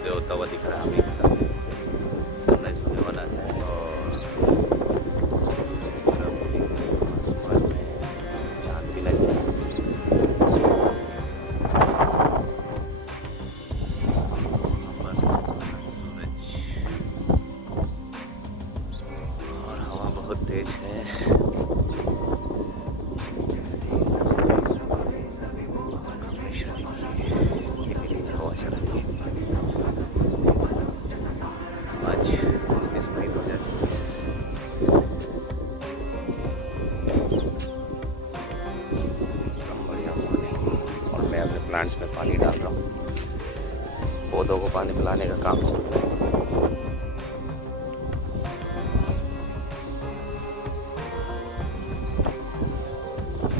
सूर्योदय होता हुआ दिख रहा है अभी, मतलब सनराइज होने वाला है। और आसमान में चांद भी लगे, सूरज, और हवा बहुत तेज है। हवा चल रही है। आज 29 मई 2024, एकदम बढ़िया मॉर्निंग। और मैं अपने प्लांट्स में पानी डाल रहा हूँ, पौधों को पानी पिलाने का काम चल रहा है।